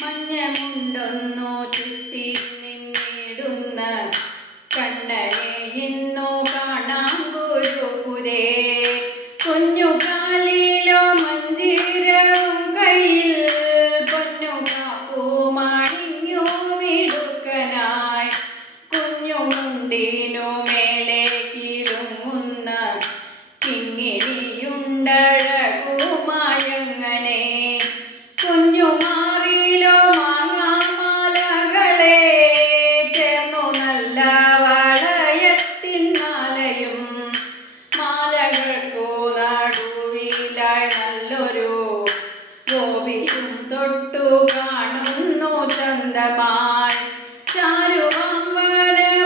മഞ്ഞമുണ്ടൊന്നു ചുറ്റി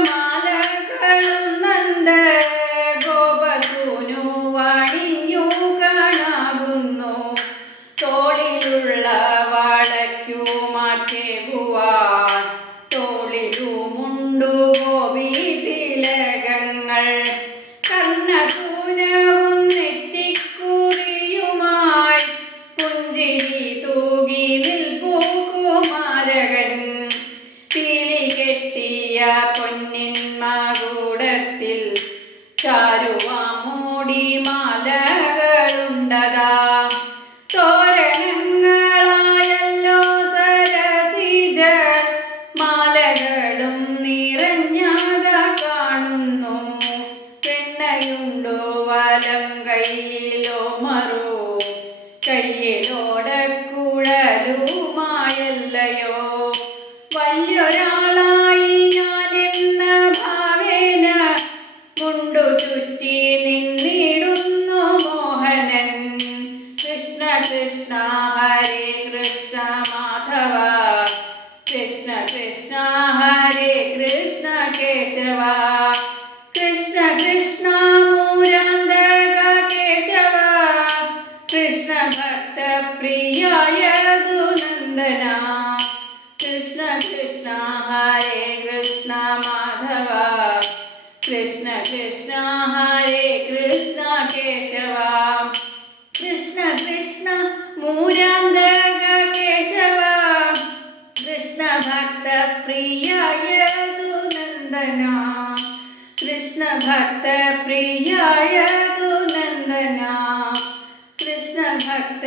മാലകളും നന്ദ ഗോപസൂനു വണിഞ്ഞു കാണാകുന്നു. തോളിലുള്ള വളയ്ക്കു മാറ്റേകുവാൻ തോളിലുമുണ്ടു ഗോപി തിലകങ്ങൾ. പൊന്നിൻ ചാരുവാമൂടി മാലകളുണ്ടതാ. മാലകളും കാണുന്നു. വലം കയ്യിലോ മറോ കയ്യിലോടക്കുഴലുമായല്ലയോ നിന്നിടുന്നു മോഹനൻ. കൃഷ്ണ കൃഷ്ണ ഹരേ കൃഷ്ണ മാധവ. കൃഷ്ണ കൃഷ്ണ ഹരേ കൃഷ്ണ കേശവ. കൃഷ്ണ കൃഷ്ണ മൂരാന്തക കേശവ. കൃഷ്ണ ഭക്ത കൃഷ്ണ കൃഷ്ണ മൂരാന്തക കേശവ കൃഷ്ണ ഭക്ത പ്രിയായതു നന്ദന കൃഷ്ണ ഭക്ത